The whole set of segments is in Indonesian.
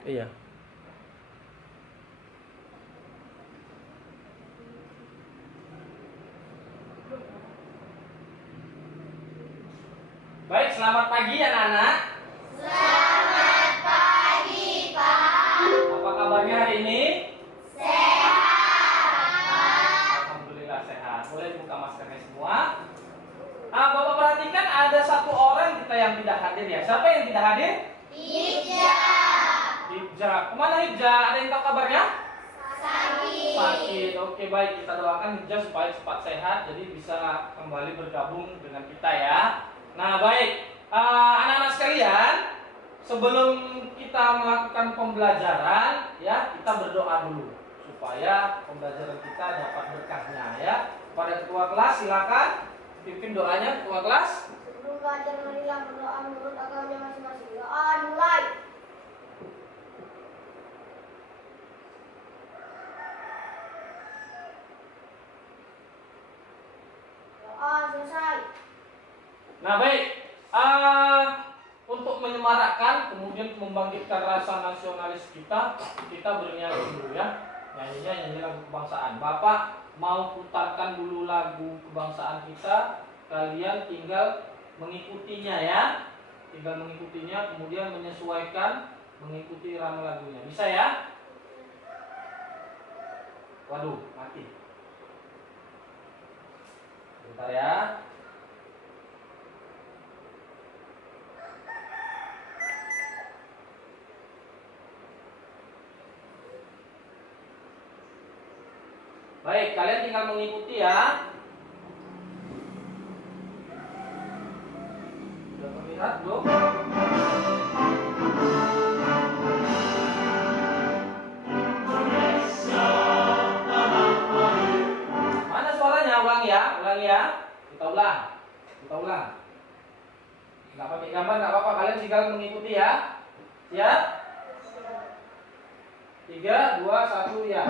Iya. Baik, selamat pagi anak-anak. Selamat pagi, Pak. Apa kabarnya hari ini? Sehat. Alhamdulillah sehat. Boleh buka maskernya semua. Bapak perhatikan ada satu orang kita yang tidak hadir ya. Siapa yang tidak hadir? Hijab. Hibja. Kemana Hibja? Ada yang tahu kabarnya? Sakit. Sakit. Oke baik, kita doakan Hibja supaya cepat sehat, jadi bisa kembali bergabung dengan kita ya. Nah baik, anak-anak sekalian, sebelum kita melakukan pembelajaran ya, kita berdoa dulu supaya pembelajaran kita dapat berkahnya ya. Pada ketua kelas silakan pimpin doanya ketua kelas. Sebelum belajar marilah berdoa menurut agamanya masing-masing. Doa mulai. Doa selesai. Nah baik, untuk menyemarakkan kemudian membangkitkan rasa nasionalis kita bernyanyi dulu ya. Nyanyinya nyanyi lagu kebangsaan. Bapak mau putarkan dulu lagu kebangsaan kita, kalian tinggal mengikutinya ya. Tinggal mengikutinya, kemudian menyesuaikan mengikuti irama lagunya. Bisa ya? Waduh, mati. Bentar ya. Baik, kalian tinggal mengikuti ya. Sudah terlihat belum? Mana suaranya? Ulang ya, ulang ya. Kita ulang. Kita ulang. Nggak pakai gambar, nggak apa-apa. Kalian tinggal mengikuti ya. Siap? 3, 2, 1, ya.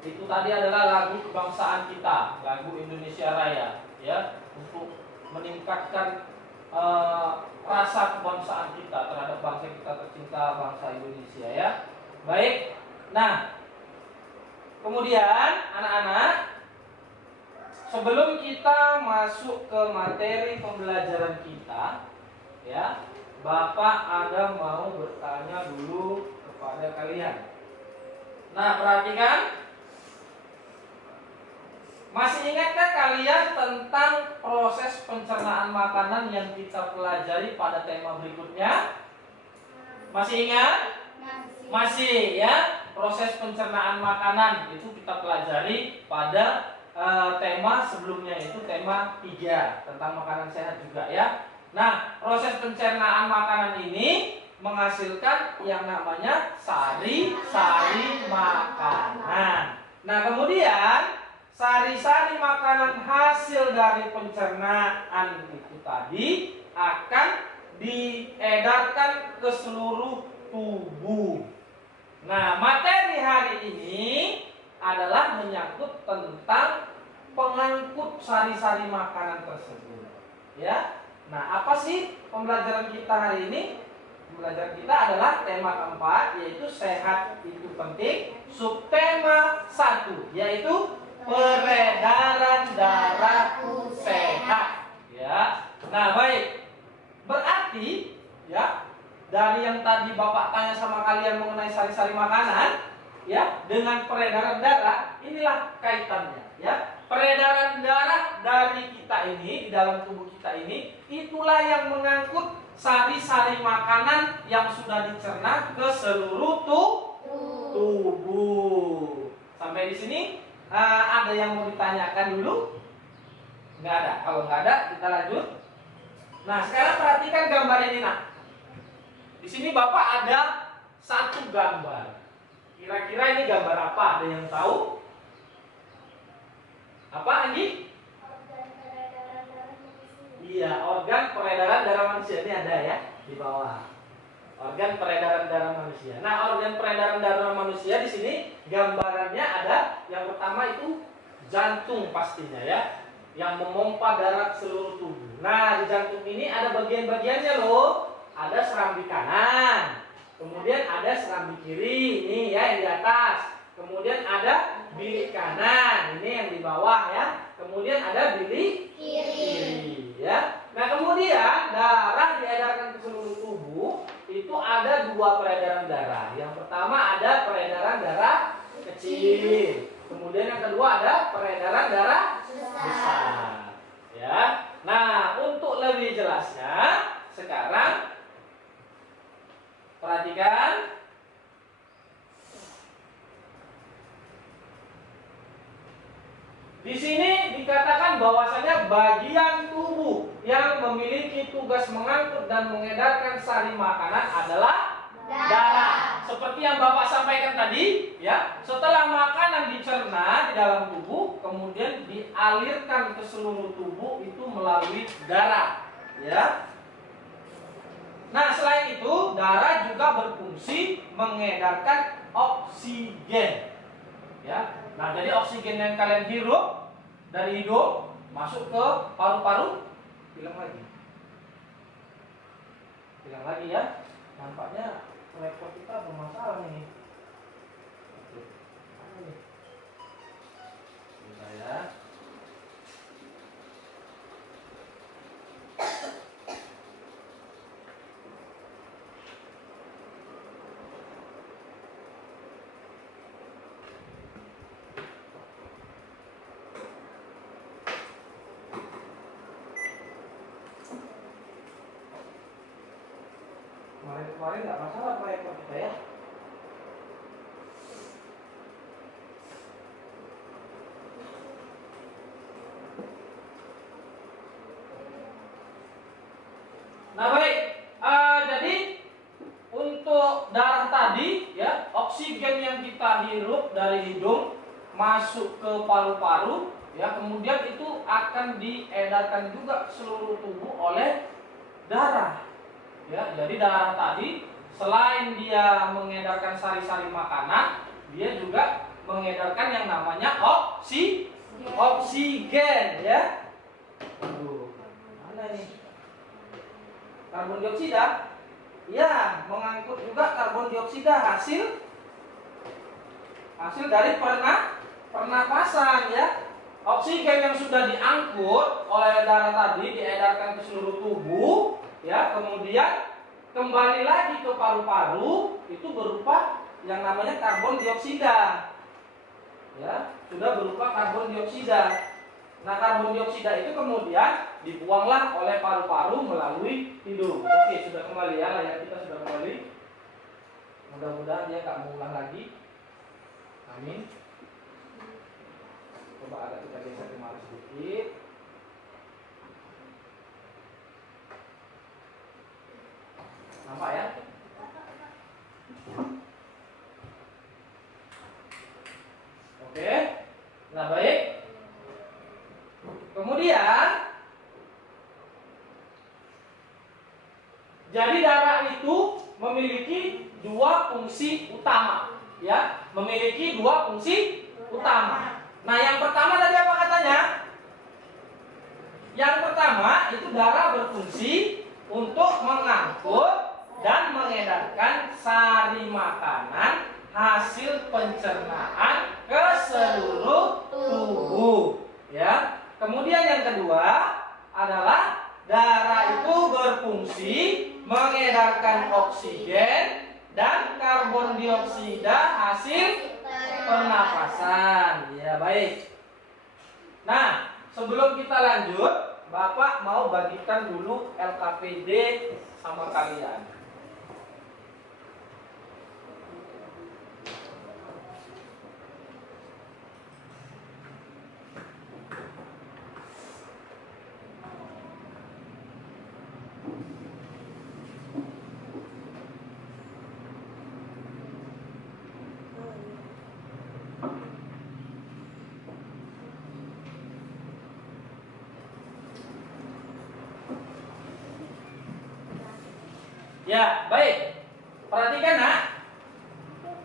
Itu tadi adalah lagu kebangsaan kita, lagu Indonesia Raya, ya, untuk meningkatkan rasa kebangsaan kita terhadap bangsa kita tercinta, bangsa Indonesia, ya. Baik. Nah, kemudian anak-anak, sebelum kita masuk ke materi pembelajaran kita, ya, Bapak ada mau bertanya dulu kepada kalian. Nah, perhatikan. Masih ingatkah kalian tentang proses pencernaan makanan yang kita pelajari pada tema berikutnya? Masih ingat? Masih ya. Proses pencernaan makanan itu kita pelajari pada tema sebelumnya, itu tema 3 tentang makanan sehat juga ya. Nah, proses pencernaan makanan ini menghasilkan yang namanya sari-sari makanan. Nah, kemudian sari-sari makanan hasil dari pencernaan itu tadi akan diedarkan ke seluruh tubuh. Nah, materi hari ini adalah menyangkut tentang pengangkut sari-sari makanan tersebut. Ya. Nah, apa sih pembelajaran kita hari ini? Pembelajaran kita adalah tema keempat, yaitu sehat itu penting. Subtema 1, yaitu peredaran darahku sehat. Ya. Nah, baik. Berarti ya, dari yang tadi Bapak tanya sama kalian mengenai sari-sari makanan, ya, dengan peredaran darah, inilah kaitannya, ya. Peredaran darah dari kita ini, di dalam tubuh kita ini, itulah yang mengangkut sari-sari makanan yang sudah dicerna ke seluruh tubuh. Sampai di sini ada yang mau ditanyakan dulu? Nggak ada. Kalau nggak ada, kita lanjut. Nah, sekarang perhatikan gambar ini, nak. Di sini Bapak ada satu gambar. Kira-kira ini gambar apa? Ada yang tahu? Apa, Anggi? Organ peredaran darah manusia. Iya, organ peredaran darah manusia ini ada ya di bawah. Organ peredaran darah manusia. Nah, organ peredaran darah manusia di sini gambarannya ada. Yang pertama itu jantung pastinya ya, yang memompa darah ke seluruh tubuh. Nah, di jantung ini ada bagian-bagiannya loh. Ada serambi kanan, kemudian ada serambi kiri, ini ya yang di atas. Kemudian ada bilik kanan, ini yang di bawah ya. Kemudian ada bilik kiri ya. Nah, kemudian darah diedarkan ke seluruh tubuh. Itu ada dua peredaran darah. Yang pertama ada peredaran darah kecil. Kemudian yang kedua ada peredaran darah besar. Ya. Nah, untuk lebih jelasnya sekarang perhatikan. Di sini dikatakan bahwasanya bagian tubuh yang memiliki tugas mengangkut dan mengedarkan sari makanan adalah darah. Seperti yang Bapak sampaikan tadi, ya. Setelah makanan dicerna di dalam tubuh, kemudian dialirkan ke seluruh tubuh itu melalui darah, ya. Nah, selain itu, darah juga berfungsi mengedarkan oksigen. Ya. Nah, jadi oksigen yang kalian hirup dari hidung masuk ke paru-paru, hilang lagi. Hilang lagi ya. Nampaknya laptop kita bermasalah nih. Bisa ya. Kemarin nggak masalah proyek kita ya. Nah, baik, jadi untuk darah tadi ya, oksigen yang kita hirup dari hidung masuk ke paru-paru ya, kemudian itu akan diedarkan juga ke seluruh tubuh oleh darah. Ya, jadi darah tadi selain dia mengedarkan sari-sari makanan, dia juga mengedarkan yang namanya oksigen ya. Aduh, mana nih? Karbon dioksida. Ya, mengangkut juga karbon dioksida hasil dari pernapasan ya. Oksigen yang sudah diangkut oleh darah tadi diedarkan ke seluruh tubuh ya, kemudian kembali lagi ke paru-paru itu berupa yang namanya karbon dioksida. Ya, sudah berupa karbon dioksida. Nah, karbon dioksida itu kemudian dibuanglah oleh paru-paru melalui hidung. Oke, sudah kembali ya, layar kita sudah kembali. Mudah-mudahan dia tak mengulang lagi. Amin. Coba agak kita geser kemari sedikit. Jadi darah itu memiliki dua fungsi utama, ya, memiliki dua fungsi utama. Nah, yang pertama tadi apa katanya? Yang pertama itu darah berfungsi untuk mengangkut dan mengedarkan sari makanan hasil pencernaan ke seluruh tubuh, ya. Kemudian yang kedua adalah darah itu berfungsi mengedarkan oksigen dan karbon dioksida hasil pernapasan. Ya, baik. Nah, sebelum kita lanjut, Bapak mau bagikan dulu LKPD sama kalian. Ya, baik. Perhatikan, nak.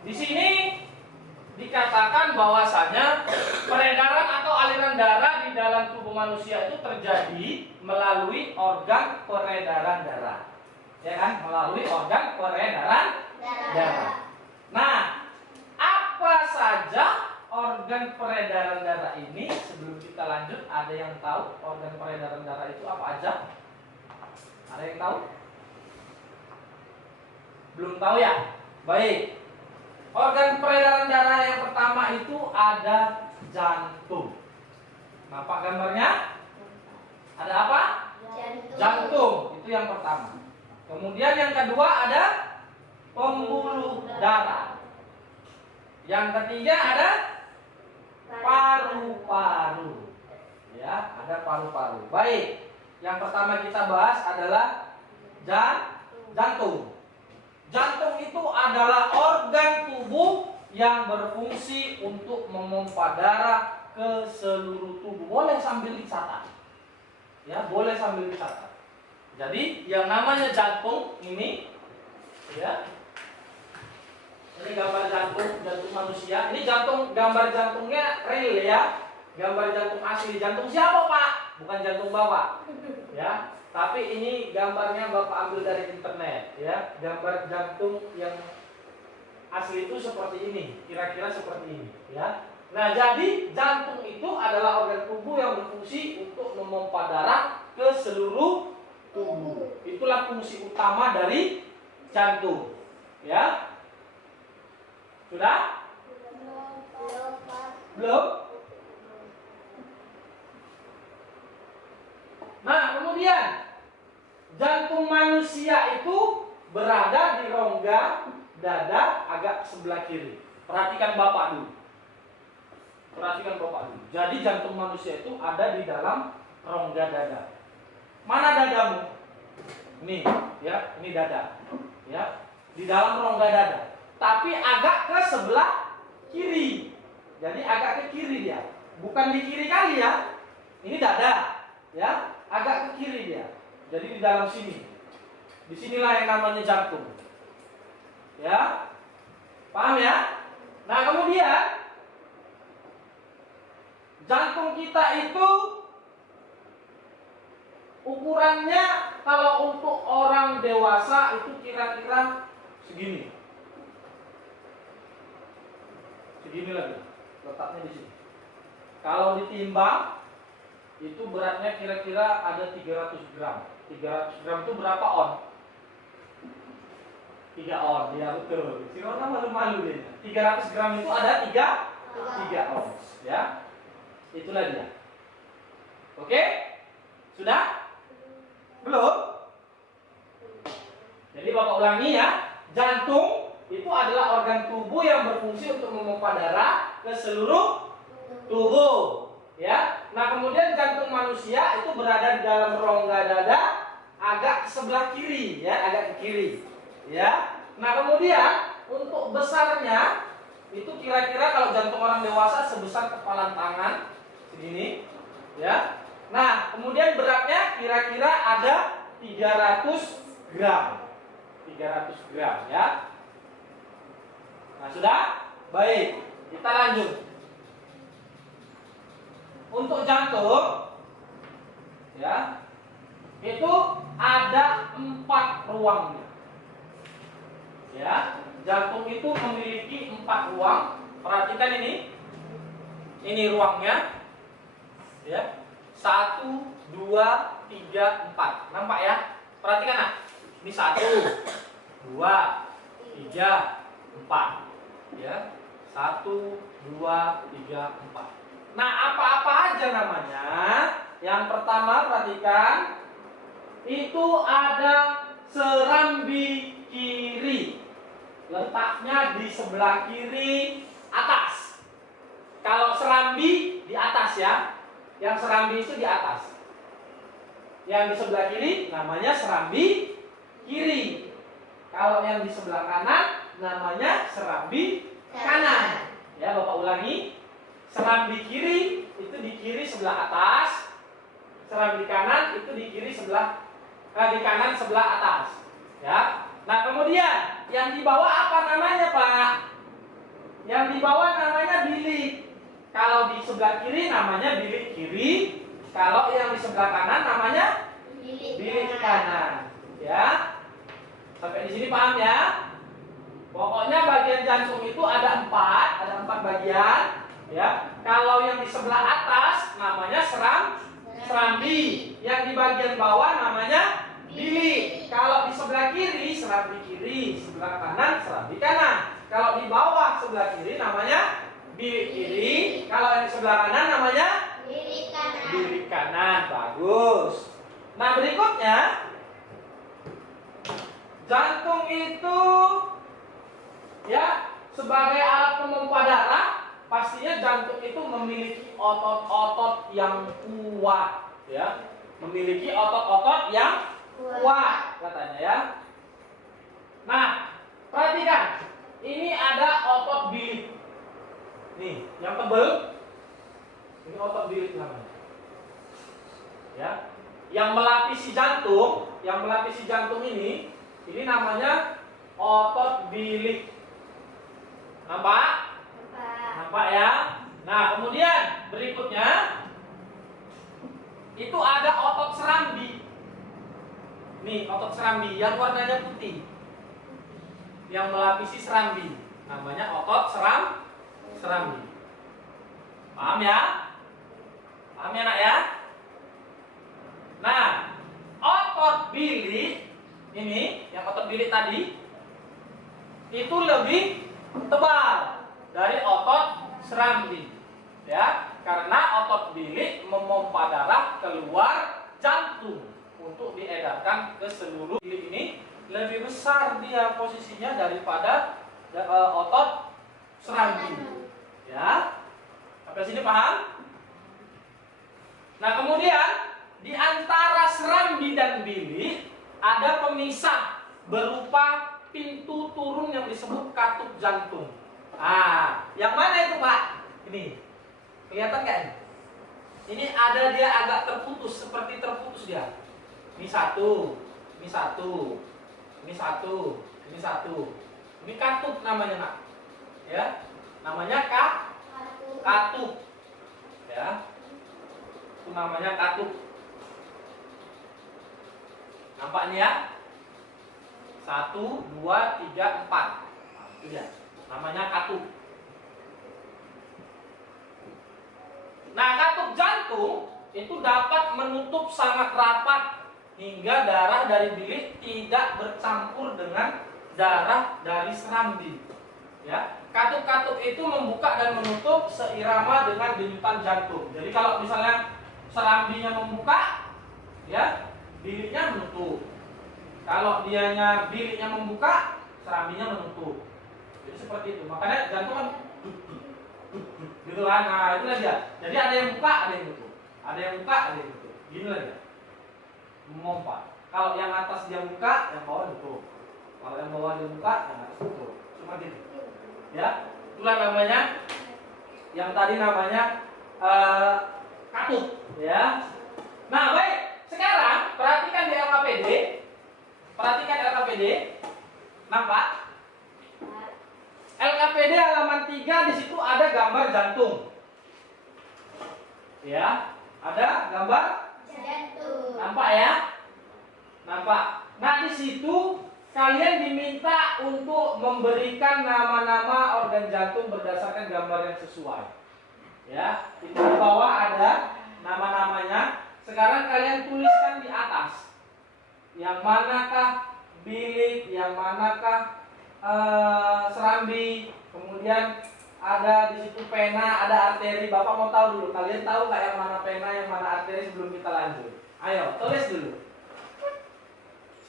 Di sini dikatakan bahwasanya peredaran atau aliran darah di dalam tubuh manusia itu terjadi melalui organ peredaran darah. Ya kan? Melalui organ peredaran darah. Nah, apa saja organ peredaran darah ini? Sebelum kita lanjut, ada yang tahu organ peredaran darah itu apa aja? Ada yang tahu? Belum tahu ya? Baik. Organ peredaran darah yang pertama itu ada jantung. Nampak gambarnya? Ada apa? Jantung. Itu yang pertama. Kemudian yang kedua ada pembuluh darah. Yang ketiga ada paru-paru. Ya, ada paru-paru. Baik. Yang pertama kita bahas adalah jantung. Jantung itu adalah organ tubuh yang berfungsi untuk memompa darah ke seluruh tubuh. Boleh sambil dicatat. Ya, boleh sambil dicatat. Jadi yang namanya jantung ini, ya. Ini gambar jantung manusia. Ini gambar jantungnya real, ya. Gambar jantung asli. Jantung siapa, Pak? Bukan jantung Bapak. Ya. Tapi ini gambarnya Bapak ambil dari internet, ya. Gambar jantung yang asli itu seperti ini, kira-kira seperti ini, ya. Nah, jadi jantung itu adalah organ tubuh yang berfungsi untuk memompa darah ke seluruh tubuh. Itulah fungsi utama dari jantung, ya. Sudah? Belum? Nah, kemudian jantung manusia itu berada di rongga dada agak sebelah kiri. Perhatikan Bapak dulu. Perhatikan Bapak dulu. Jadi jantung manusia itu ada di dalam rongga dada. Mana dadamu? Nih, ya, ini dada. Ya, di dalam rongga dada. Tapi agak ke sebelah kiri. Jadi agak ke kiri dia. Bukan di kiri kali, ya. Ini dada, ya. Agak ke kiri dia. Jadi di dalam sini. Disinilah yang namanya jantung. Ya. Paham, ya? Nah, kemudian jantung kita itu ukurannya kalau untuk orang dewasa itu kira-kira segini. Segini lagi. Letaknya di sini. Kalau ditimbang itu beratnya kira-kira ada 300 gram. 300 gram itu berapa on? 3 on, ya betul. Si Rona malu-malu deh. 300 gram itu ada 3 ons, ya. Itulah dia. Oke? Sudah? Belum? Jadi Bapak ulangi, ya. Jantung itu adalah organ tubuh yang berfungsi untuk memompa darah ke seluruh tubuh. Ya, nah kemudian jantung manusia itu berada di dalam rongga dada agak sebelah kiri, ya, agak ke kiri, ya. Nah kemudian untuk besarnya itu kira-kira kalau jantung orang dewasa sebesar kepalan tangan segini, ya. Nah kemudian beratnya kira-kira ada 300 gram. 300 gram ya. Nah, sudah? Baik, kita lanjut. Untuk jantung ya, itu ada 4 ruangnya. Ya, jantung itu memiliki 4 ruang. Perhatikan ini. Ini ruangnya. Ya. 1 2 3 4. Nampak ya? Perhatikan nah. Ini 1 2 3 4. Ya. 1 2 3 4. Nah, apa-apa aja namanya? Yang pertama perhatikan, itu ada serambi kiri. Letaknya di sebelah kiri atas. Kalau serambi di atas ya. Yang serambi itu di atas. Yang di sebelah kiri namanya serambi kiri. Kalau yang di sebelah kanan namanya serambi kanan. Ya, Bapak ulangi. Serambi kiri itu di kiri sebelah atas. Serambi kanan itu di kiri sebelah di kanan sebelah atas. Ya. Nah, kemudian yang di bawah apa namanya, Pak? Yang di bawah namanya bilik. Kalau di sebelah kiri namanya bilik kiri. Kalau yang di sebelah kanan namanya bilik kanan. Ya. Sampai di sini paham ya? Pokoknya bagian jantung itu ada 4 bagian. Ya, kalau yang di sebelah atas namanya serambi, yang di bagian bawah namanya bilik. Kalau di sebelah kiri serambi kiri, sebelah kanan serambi kanan. Kalau di bawah sebelah kiri namanya bilik kiri, kalau yang di sebelah kanan namanya Bilik kanan. bilik kanan. Bagus. Nah, berikutnya jantung itu ya sebagai alat pemompa darah. Pastinya jantung itu memiliki otot-otot yang kuat, ya, memiliki otot-otot yang kuat katanya ya. Nah, perhatikan, ini ada otot bilik, nih, yang tebal, ini otot bilik namanya, ya, yang melapisi jantung ini namanya otot bilik, nampak? Nampak ya? Nah, kemudian berikutnya itu ada otot serambi. Nih, otot serambi yang warnanya putih. Yang melapisi serambi. Namanya otot serambi. Paham ya? Paham ya, Nak ya? Nah, otot bilik ini, yang otot bilik tadi itu lebih tebal dari otot serambi, ya, karena otot bilik memompa darah keluar jantung untuk diedarkan ke seluruh bilik. Ini lebih besar dia posisinya daripada otot serambi, ya. Sampai sini paham? Nah, kemudian di antara serambi dan bilik ada pemisah berupa pintu turun yang disebut katup jantung. Yang mana itu, Pak? Ini. Kelihatan nggak ini? Ini ada dia agak terputus, seperti terputus dia. Ini satu, ini satu, ini satu, ini satu. Ini katup namanya, Nak. Ya. Namanya katup. Ya. Itu namanya katup. Nampak ini ya? 1 2 3 4. Nah, itu dia. Namanya katup. Nah, katup jantung itu dapat menutup sangat rapat hingga darah dari bilik tidak bercampur dengan darah dari serambi. Ya, katup-katup itu membuka dan menutup seirama dengan denyutan jantung. Jadi kalau misalnya serambinya membuka, ya, biliknya menutup. Kalau dianya biliknya membuka, serambinya menutup. Jadi seperti itu. Makanya jantung kan gitu kan. Nah, itulah dia. Jadi ada yang buka, ada yang tutup. Ada yang buka, ada yang tutup. Ginilah dia. Memompa. Kalau yang atas dia buka, yang bawah tutup. Kalau yang bawah dia buka, yang atas tutup. Seperti itu. Ya. Itulah namanya. Yang tadi namanya katup, ya. Nah, baik. Sekarang perhatikan di LKPD. Perhatikan LKPD. Nampak? LKPD halaman 3 di situ ada gambar jantung. Ya, ada gambar Jantung. nampak ya? Nampak. Nah, di situ kalian diminta untuk memberikan nama-nama organ jantung berdasarkan gambar yang sesuai. Ya, itu di bawah ada nama-namanya. Sekarang kalian tuliskan di atas. Yang manakah bilik, yang manakah serambi, kemudian ada di situ pena, ada arteri. Bapak mau tahu dulu, kalian tahu nggak yang mana pena, yang mana arteri sebelum kita lanjut? Ayo, tulis dulu.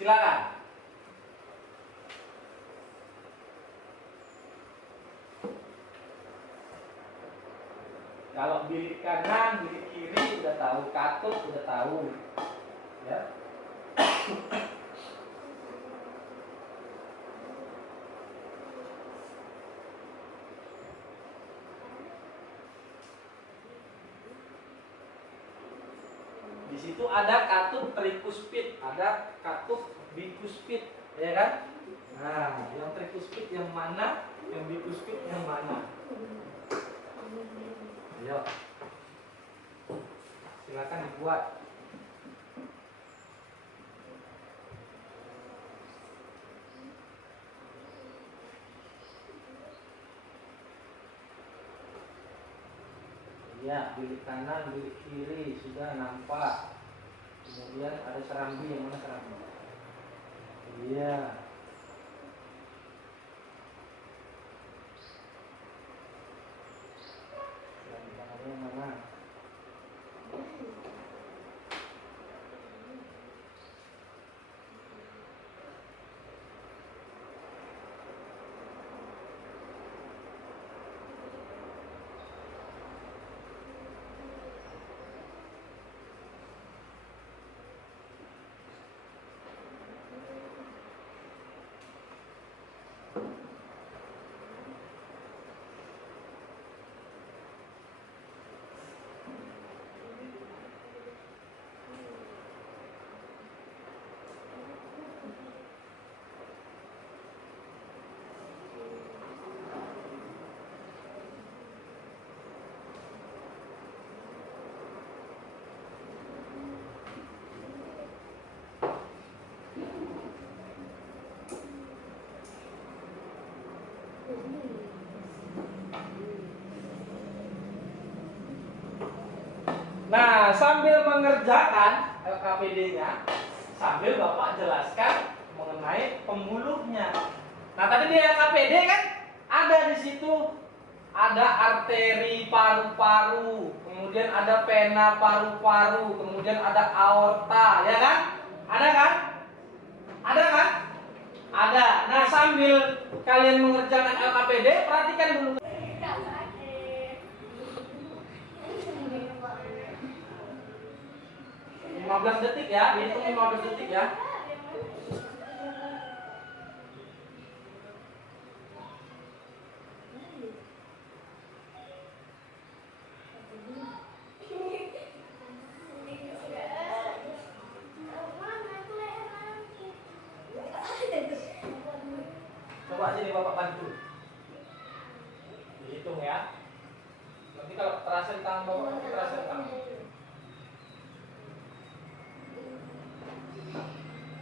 Silakan. Kalau bilik kanan, bilik kiri udah tahu, katup udah tahu, ya. Di situ ada katup trikuspid, ada katup bikuspid, ya kan? Nah, yang trikuspid yang mana, yang bikuspid yang mana? Ayo, silakan dibuat. Ya, bilik kanan, bilik kiri sudah nampak. Kemudian ada serambi, yang mana serambi? Iya. Serambi kanannya yang mana? Nah, sambil mengerjakan LKPD-nya, sambil Bapak jelaskan mengenai pembuluhnya. Nah, tadi di LKPD kan ada di situ ada arteri paru-paru, kemudian ada pena paru-paru, kemudian ada aorta, ya kan? Ada kan? Ada kan? Ada. Nah, sambil kalian mengerjakan LKPD, perhatikan dulu. 15 detik ya, hitung 15 detik ya. Coba sini Bapak bantu. Dihitung ya. Nanti kalau terasa di tangan Bapak, nanti terasa di tangan.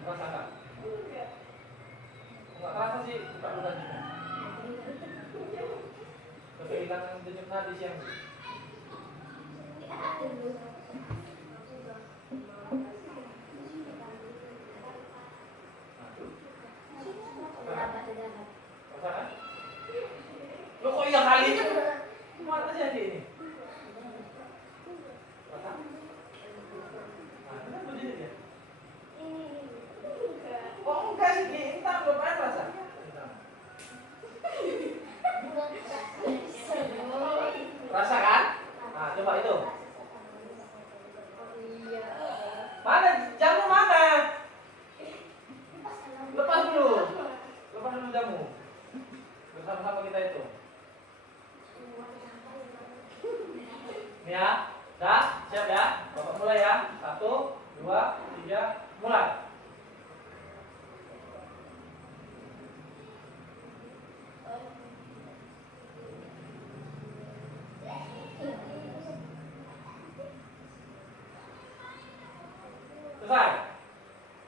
Terasa enggak? Enggak terasa sih, buka dulu aja. Kehilangan denyut nadi siang. Terasa? Lo kok iya kali itu? Mana jadi ini? Terasa? Nah, kenapa jadi dia? Oh enggak sih, diintam belum ada rasa. Rasa kan? Nah, coba itu. Mana jamu mana? Lepas dulu. Lepas dulu jamu. Bersama-sama kita itu. Ini ya. Dah, siap ya? Bapak mulai ya. 1, 2, 3, mulai. Selesai?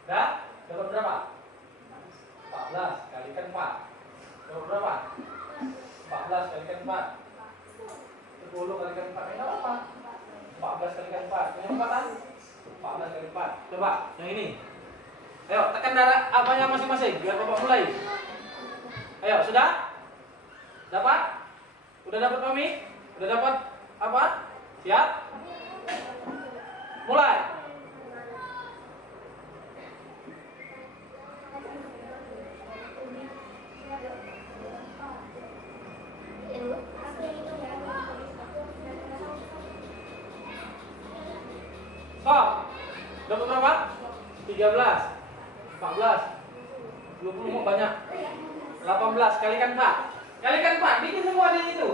Udah? Dapat berapa? 14 kalikan 4. Dapat berapa? 14 kalikan 4. 10 kalikan 4. Ini apa? 14 kalikan 4. Punya 4 kan? 14 kali 4. Coba yang ini. Ayo tekan darah apanya masing-masing biar Bapak mulai. Ayo, sudah? Dapat? Udah dapat Mami? Udah dapat apa? Siap? Mulai. Stop. Dapat berapa? 13, 14, 20 mau banyak. 18 kalikan 4. Kalikan 4. Bikin semua di situ.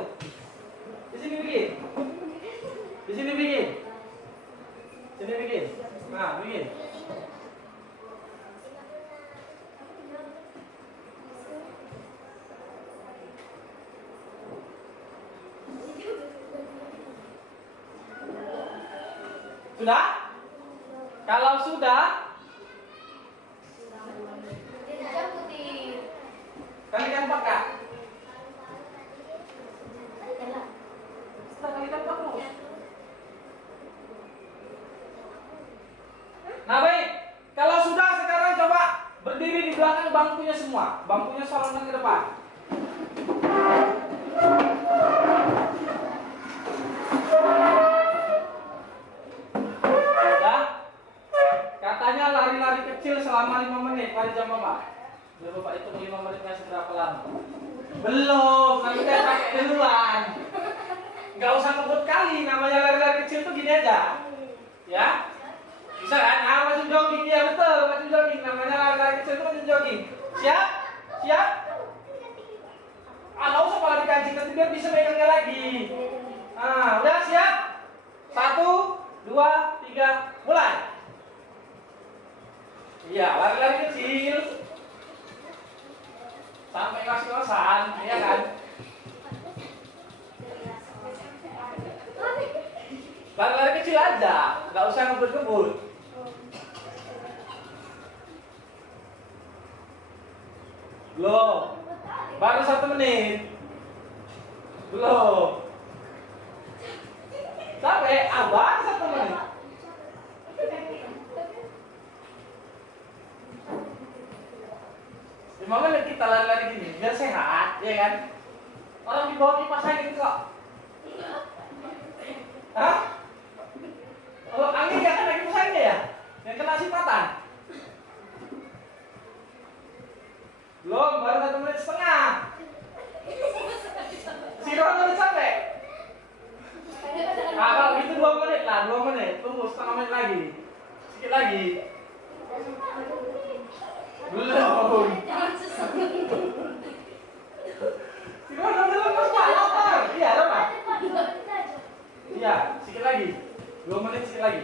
Di sini bikin. Di sini bikin. Sini bikin. Nah, bikin. Sudah? Kalau sudah, kalikan 4 Kak. Setelah kalikan 4 terus. Nah baik, kalau sudah sekarang coba berdiri di belakang bangkunya semua. Bangkunya salonkan ke depan. Katanya lari-lari kecil selama 5 menit. Mari jam Bapak. Biar Bapak hitung 5 menitnya seberapa lama. Belum, nanti saya pakai duluan. Nggak usah ngebut kali. Namanya lari-lari kecil tuh gini aja. Ya. Bisa kan? Nah, macam jogging. Ya betul, macam jogging. Namanya lari-lari kecil itu macam jogging. Siap? Siap? Nggak usah malah dikancing. Nanti biar bisa megangnya lagi. Nah, udah siap? 1, 2, 3, mulai. Iya, lari-lari kecil sampai kos-kosan, iya kan? Lari-lari kecil aja, nggak usah ngebut-ngebut. Belum, baru 1 menit. Belum. Sampai abang 1 menit. Gimana kita lari-lari gini biar sehat, ya kan? Orang di bawah kipas angin kok. Hah? Kalau angin nggak kena kipas angin ya? Yang kena sipatan? Belum, baru 1 menit setengah. Si Ron udah sampai. Nah, kalau gitu 2 menit lah, 2 menit. Tunggu setengah menit lagi. Sedikit lagi. Belum. Si Ron udah lepas Pak, lapar. Iya, lapar. Iya, sedikit lagi. 2 menit sedikit lagi.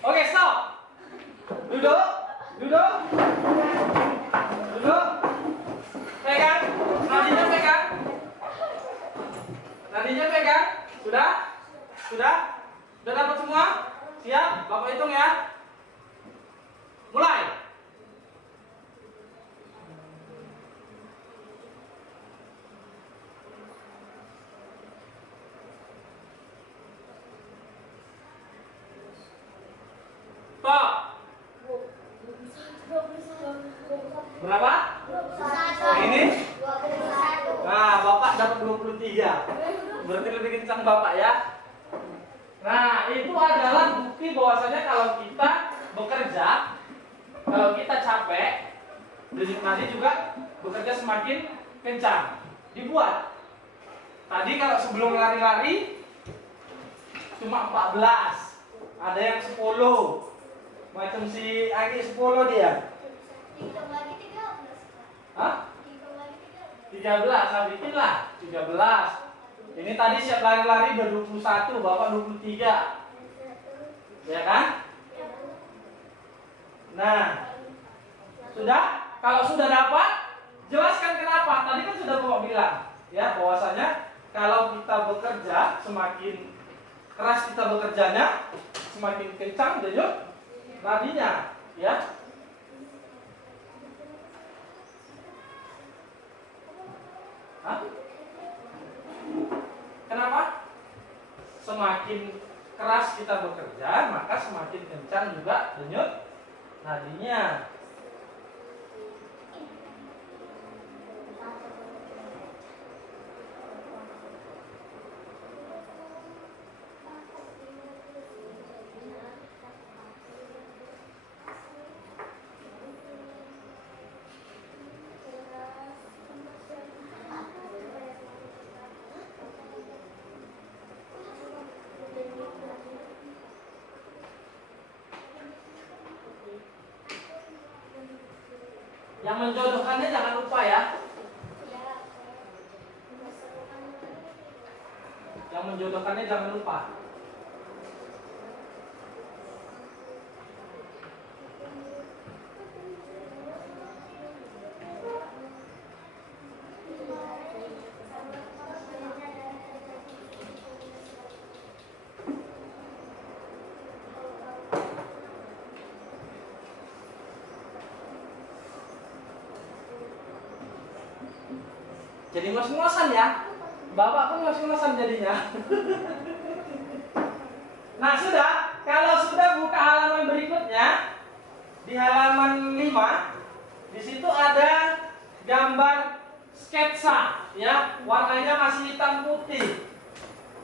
Oke, stop. Duduk. Duduk. Duduk. Pegang. Nadinya pegang. Nadinya pegang. Sudah? Sudah? Sudah dapat semua? Siap? Bapak hitung ya. Mulai. Stop. Berapa? Ini? Nah, Bapak dapat 23. Berarti lebih kencang Bapak ya. Nah, itu adalah bukti bahwasanya kalau kita bekerja, kalau kita capek, denyut nadi juga bekerja semakin kencang. Dibuat. Tadi kalau sebelum lari-lari cuma 14, ada yang 10. Macam si Agi 10 dia. Hah? 13, nah bikin lah 13. Ini tadi siap lari-lari udah 21, Bapak 23. Ya kan? Sudah? Kalau sudah dapat, jelaskan kenapa. Tadi kan sudah Bapak bilang, ya, bahwasanya kalau kita bekerja, semakin keras kita bekerjanya, semakin kencang denyut nadinya, ya. Hah? Kenapa? Semakin keras kita bekerja, maka semakin kencang juga denyut nadinya. Yang menjodohkannya jangan lupa ya. Yang menjodohkannya jangan lupa. Jadi ngos-ngosan ya. Bapak pun ngos-ngosan jadinya. Nah, sudah. Kalau sudah buka halaman berikutnya, di halaman 5, di situ ada gambar sketsa, ya. Warnanya masih hitam putih.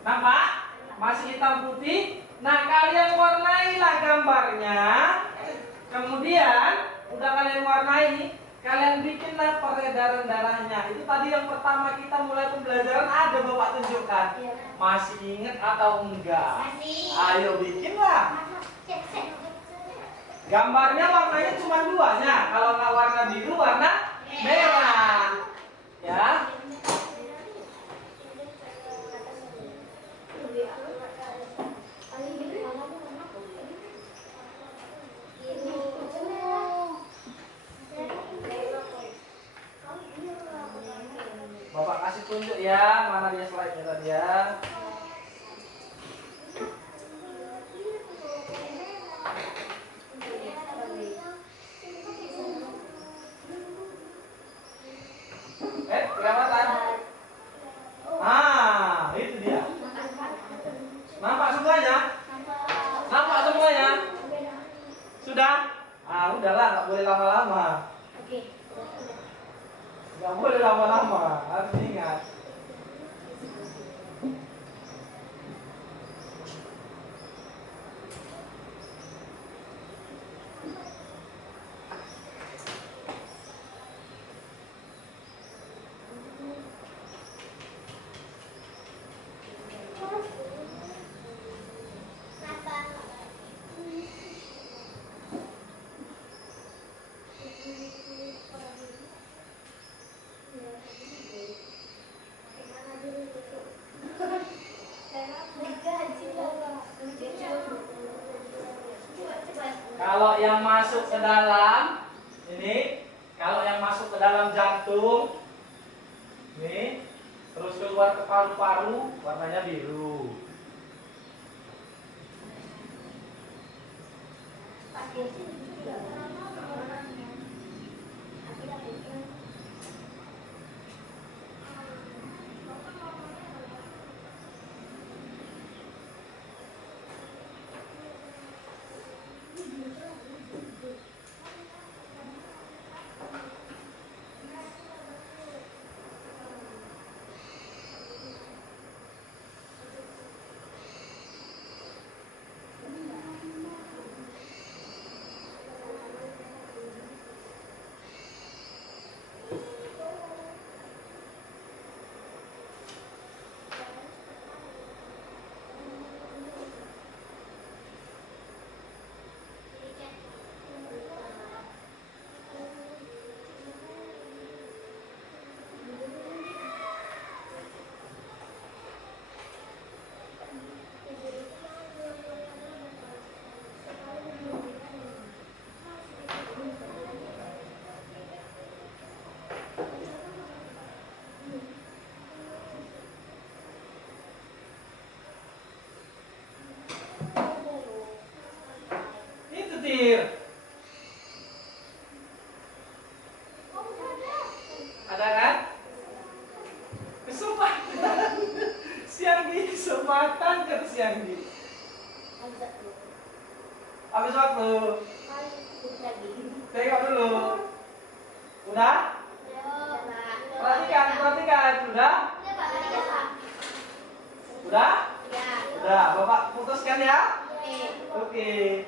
Nampak? Masih hitam putih. Nah, kalian warnailah gambarnya. Kemudian, udah kalian warnai, kalian bikinlah peredaran darahnya. Itu tadi yang pertama kita mulai pembelajaran ada Bapak tunjukkan. Masih ingat atau enggak? Masih. Ayo bikinlah. Gambarnya warnanya cuma 2-nya. Kalau nggak warna biru, warna merah. Ya. Bapak kasih tunjuk ya, mana dia slide-nya tadi ya. Kelewatan. Ah, itu dia. Nampak semuanya? Nampak semuanya? Sudah? Ah, udahlah, nggak boleh lama-lama. Nggak boleh lama-lama, harus ingat. Kalau yang masuk ke dalam ini, kalau yang masuk ke dalam jantung, ini, terus keluar ke paru-paru, warnanya biru. berpikir. Ada kan? Kesempatan. Sianggi, kesempatan ke Sianggi. Habis waktu. Tengok dulu. Udah? Perhatikan. Udah? Udah? Udah, Bapak putuskan ya? Oke.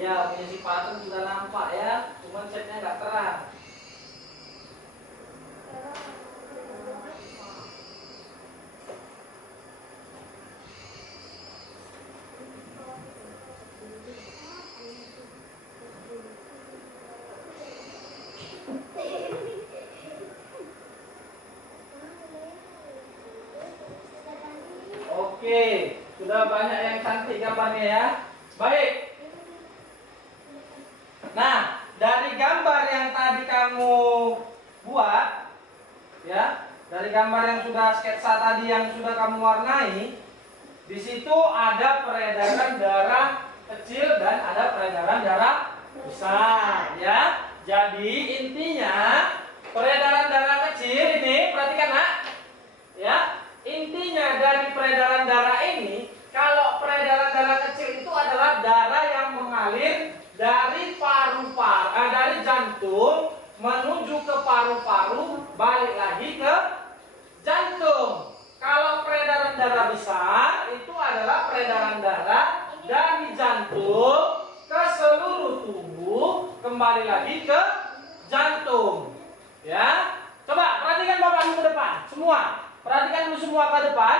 Iya, punya si patung sudah nampak ya, cuman catnya nggak terang. Oke, sudah banyak yang cantik gambarnya ya. Baik. Nah, dari gambar yang tadi kamu buat, ya, dari gambar yang sudah sketsa tadi yang sudah kamu warnai, di situ ada peredaran darah kecil dan ada peredaran darah besar, ya. Jadi intinya peredaran darah kecil ini, perhatikan nak, ya. Intinya dari peredaran darah ini, kalau peredaran darah kecil itu adalah darah yang mengalir dari dari jantung menuju ke paru-paru, balik lagi ke jantung. Kalau peredaran darah besar itu adalah peredaran darah dari jantung ke seluruh tubuh, kembali lagi ke jantung. Ya, coba perhatikan Bapak Ibu ke depan, semua. Perhatikan dulu semua ke depan,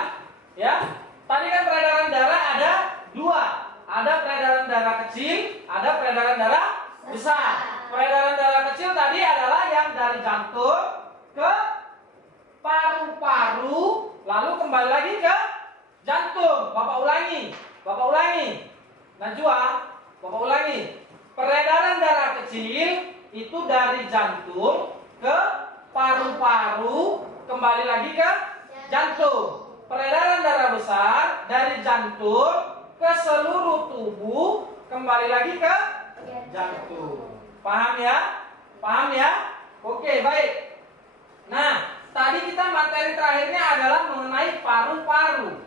ya. Tadi kan peredaran darah ada dua. Ada peredaran darah kecil, ada peredaran darah besar. Peredaran darah kecil tadi adalah yang dari jantung ke paru-paru, lalu kembali lagi ke jantung. Bapak ulangi. Najwa, Bapak ulangi. Peredaran darah kecil itu dari jantung ke paru-paru, kembali lagi ke jantung. Peredaran darah besar dari jantung ke seluruh tubuh, kembali lagi ke jantung. Paham ya? Oke, baik. Nah, tadi kita materi terakhirnya adalah mengenai paru-paru.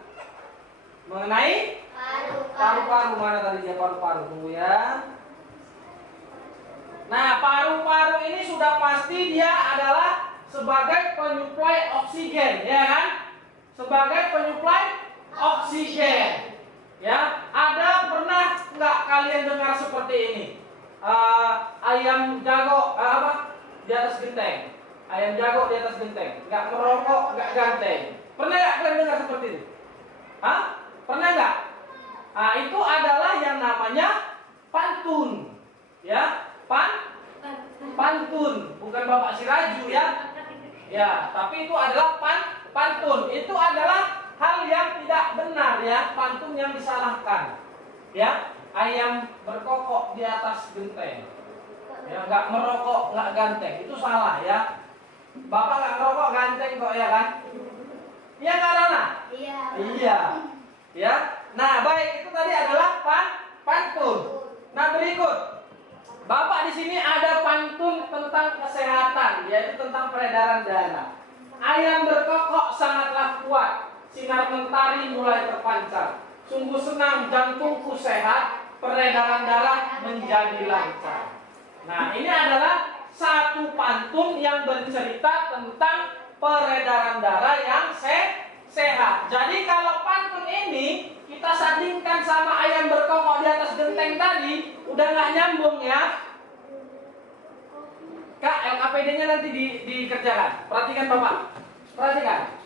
Mengenai paru-paru, mana tadi dia paru-paru? Tunggu ya. Nah, paru-paru ini sudah pasti dia adalah sebagai penyuplai oksigen, ya kan? Sebagai penyuplai oksigen. Ya, ada pernah nggak kalian dengar seperti ini? Ayam jago di atas genteng. Ayam jago di atas genteng. Nggak merokok, nggak ganteng. Pernah nggak kalian dengar seperti itu? Hah? Pernah nggak? Itu adalah yang namanya pantun. Ya, pantun, bukan Bapak Siraju ya. Ya, tapi itu adalah pantun. Itu adalah hal yang tidak benar ya, pantun yang disalahkan. Ya, ayam berkokok di atas genteng. Ya, nggak merokok, nggak ganteng, itu salah ya. Bapak nggak merokok ganteng kok ya kan? Iya nggak Rana? Iya. Ya. Nah, baik, itu tadi adalah pantun. Nah, berikut. Bapak di sini ada pantun tentang kesehatan, yaitu tentang peredaran darah. Ayam berkokok sangatlah kuat. Sinar mentari mulai terpancar. Sungguh senang jantungku sehat, peredaran darah menjadi lancar. Nah, ini adalah satu pantun yang bercerita tentang peredaran darah yang sehat. Jadi kalau pantun ini kita sandingkan sama ayam berkokok di atas genteng tadi, udah nggak nyambung ya. Kak, LKPD-nya nanti dikerjakan. Perhatikan Bapak. Perhatikan.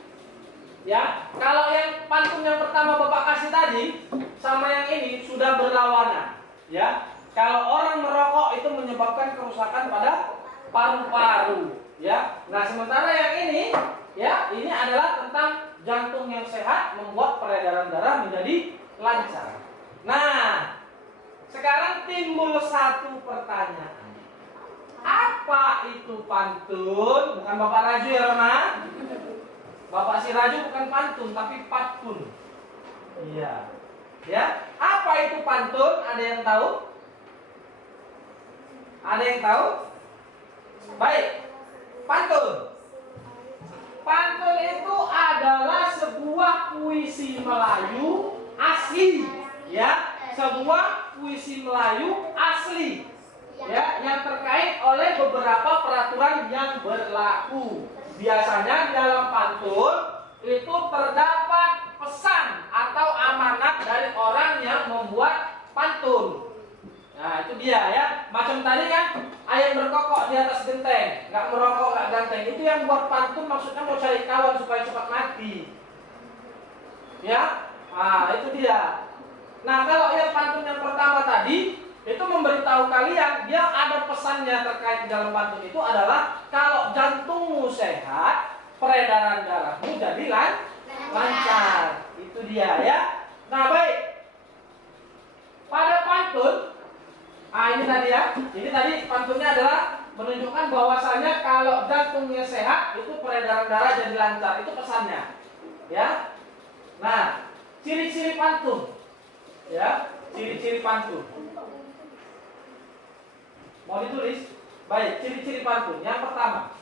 Ya, kalau yang pantun yang pertama Bapak kasih tadi sama yang ini sudah berlawanan, ya. Kalau orang merokok itu menyebabkan kerusakan pada paru-paru, ya. Nah, sementara yang ini, ya, ini adalah tentang jantung yang sehat membuat peredaran darah menjadi lancar. Nah, sekarang timbul satu pertanyaan. Apa itu pantun? Bukan Bapak Raju ya, Rona? Bapak si Raju bukan pantun, tapi patun. Iya. Ya, apa itu pantun? Ada yang tahu? Ada yang tahu? Baik. Pantun. Pantun itu adalah sebuah puisi Melayu asli, ya. Sebuah puisi Melayu asli. Ya, yang terkait oleh beberapa peraturan yang berlaku. Biasanya dalam pantun itu terdapat pesan atau amanat dari orang yang membuat pantun. Nah, itu dia ya. Macam tadi kan, ayam berkokok di atas genteng, nggak merokok, nggak ganteng. Itu yang buat pantun maksudnya mau cari kawan supaya cepat mati. Ya, nah itu dia. Nah, kalau yang pantun yang pertama tadi itu memberitahu kalian dia ada pesannya terkait dalam pantun itu adalah kalau jantungmu sehat, peredaran darahmu jadi lancar. Itu dia ya. Nah, baik. Pada pantun, ini tadi ya. Ini tadi pantunnya adalah menunjukkan bahwasanya kalau jantungnya sehat itu peredaran darah jadi lancar. Itu pesannya. Ya. Nah, ciri-ciri pantun. Ya, ciri-ciri pantun. Mau ditulis? Baik, ciri-ciri pantun. Yang pertama,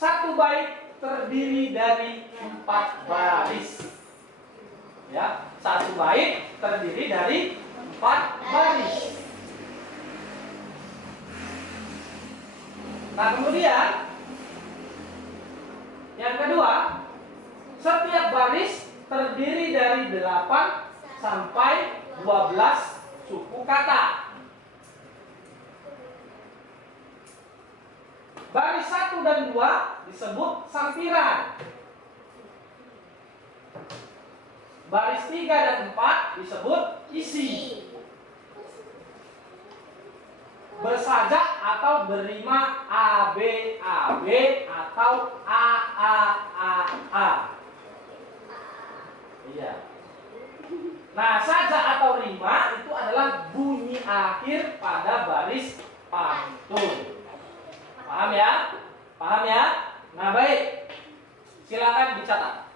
satu bait terdiri dari 4 baris. Ya, satu bait terdiri dari 4 baris. Nah, kemudian yang kedua, setiap baris terdiri dari 8 sampai 12 suku kata. Baris 1 dan 2 disebut sampiran. Baris 3 dan 4 disebut isi. Bersajak atau berima A, B, A, B atau A, A, A, A. Iya. Nah, sajak atau rima itu adalah bunyi akhir pada baris pantun. Paham ya? Paham ya? Nah, baik. Silakan dicatat.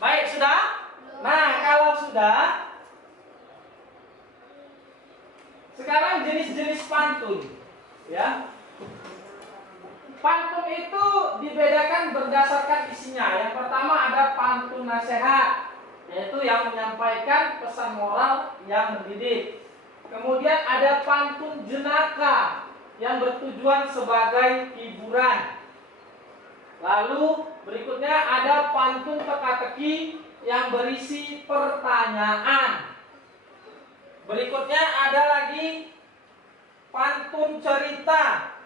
Baik, sudah? Nah, kalau sudah, sekarang jenis-jenis pantun, ya. Pantun itu dibedakan berdasarkan isinya. Yang pertama ada pantun nasihat, yaitu yang menyampaikan pesan moral yang mendidik. Kemudian ada pantun jenaka yang bertujuan sebagai hiburan. Lalu berikutnya ada pantun teka-teki yang berisi pertanyaan. Berikutnya ada lagi pantun cerita,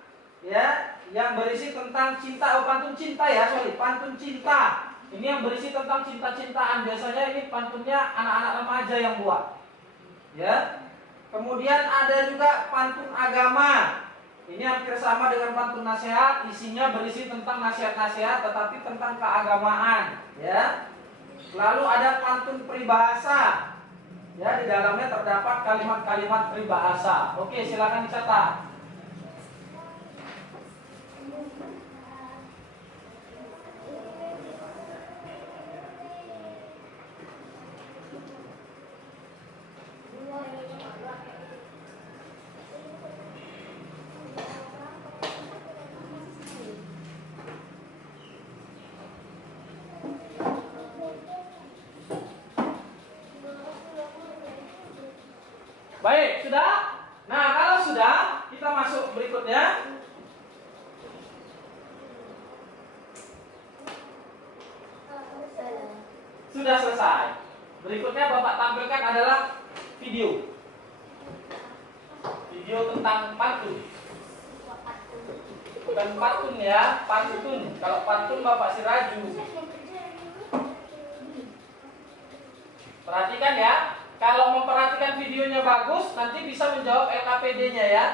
ya, yang berisi tentang cinta. Pantun cinta ya, pantun cinta. Ini yang berisi tentang cinta-cintaan. Biasanya ini pantunnya anak-anak remaja yang buat. Ya. Kemudian ada juga pantun agama. Ini hampir sama dengan pantun nasihat, isinya berisi tentang nasihat-nasihat tetapi tentang keagamaan, ya. Lalu ada pantun peribahasa. Ya, di dalamnya terdapat kalimat-kalimat peribahasa. Oke, silakan dicatat. Baik, sudah? Nah, kalau sudah, kita masuk berikutnya. Sudah selesai. Berikutnya Bapak tampilkan adalah video. Video tentang pantun. Bukan pantun ya, pantun. Kalau pantun Bapak Siraju. Perhatikan ya. Kalau memperhatikan videonya bagus, nanti bisa menjawab LKPD-nya ya.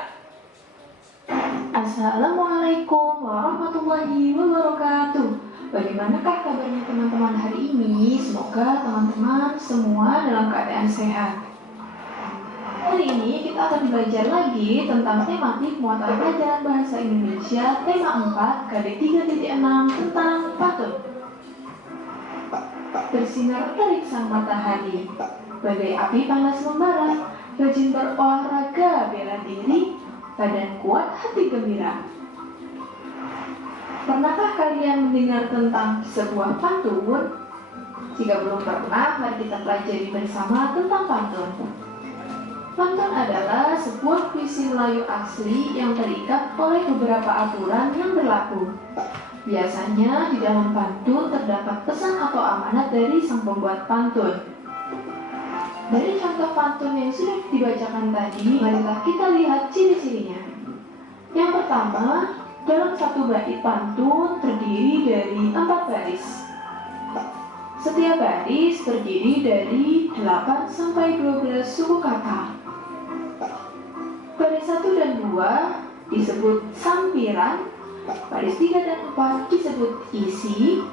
Assalamualaikum warahmatullahi wabarakatuh. Bagaimanakah kabarnya teman-teman hari ini? Semoga teman-teman semua dalam keadaan sehat. Hari ini kita akan belajar lagi tentang tematik muatan pelajaran bahasa Indonesia tema 4 KD 3.6 tentang pantun. Bersinar terik sang matahari, bagai api panas membara, rajin berolahraga bela diri, badan kuat hati gembira. Pernahkah kalian mendengar tentang sebuah pantun? Jika belum pernah, mari kita pelajari bersama tentang pantun. Pantun adalah sebuah puisi Melayu asli yang terikat oleh beberapa aturan yang berlaku. Biasanya di dalam pantun terdapat pesan atau amanat dari sang pembuat pantun. Dari contoh pantun yang sudah dibacakan tadi, marilah kita lihat ciri-cirinya. Yang pertama, dalam satu bait pantun terdiri dari 4 baris. Setiap baris terdiri dari 8 sampai 12 suku kata. Baris 1 dan 2 disebut sampiran, baris 3 dan 4 disebut isi,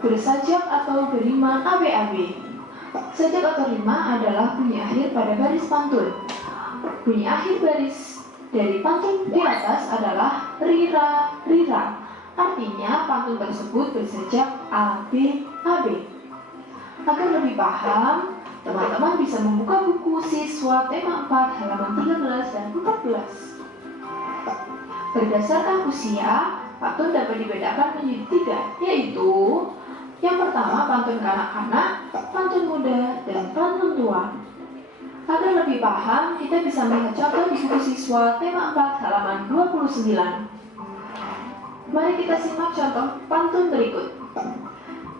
bersajak atau berima ABAB. Sajak atau rima adalah bunyi akhir pada baris pantun. Bunyi akhir baris dari pantun di atas adalah rira, rira. Artinya pantun tersebut bersajak A, B, AB. Agar lebih paham, teman-teman bisa membuka buku siswa tema 4 halaman 13 dan 14. Berdasarkan usia, pantun dapat dibedakan menjadi 3, yaitu yang pertama pantun kanak-kanak, pantun muda, dan pantun tua. Agar lebih paham, kita bisa melihat contoh di buku siswa tema 4 halaman 29. Mari kita simak contoh pantun berikut.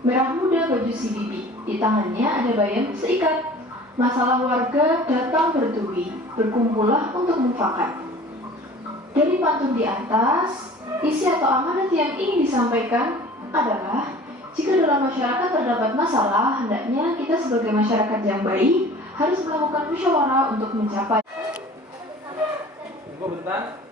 Merah muda baju si bibi, di tangannya ada bayam seikat. Masalah warga datang bertubi, berkumpullah untuk mufakat. Dari pantun di atas, isi atau amanat yang ingin disampaikan adalah jika dalam masyarakat terdapat masalah, hendaknya kita sebagai masyarakat yang baik harus melakukan musyawarah untuk mencapai. Tunggu bentar.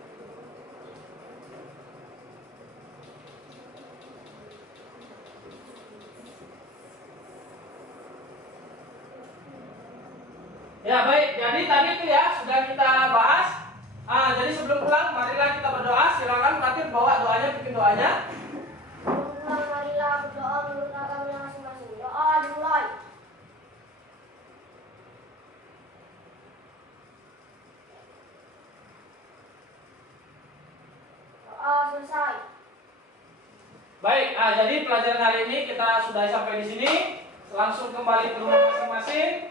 Ya baik, jadi tadi itu ya sudah kita bahas. Jadi sebelum pulang, marilah kita berdoa. Silakan Fatir bawa doanya, bikin doanya. Marilah berdoa menurut agama masing-masing. Doa dimulai. Doa selesai. Baik, jadi pelajaran hari ini kita sudah sampai di sini. Langsung kembali ke rumah masing-masing.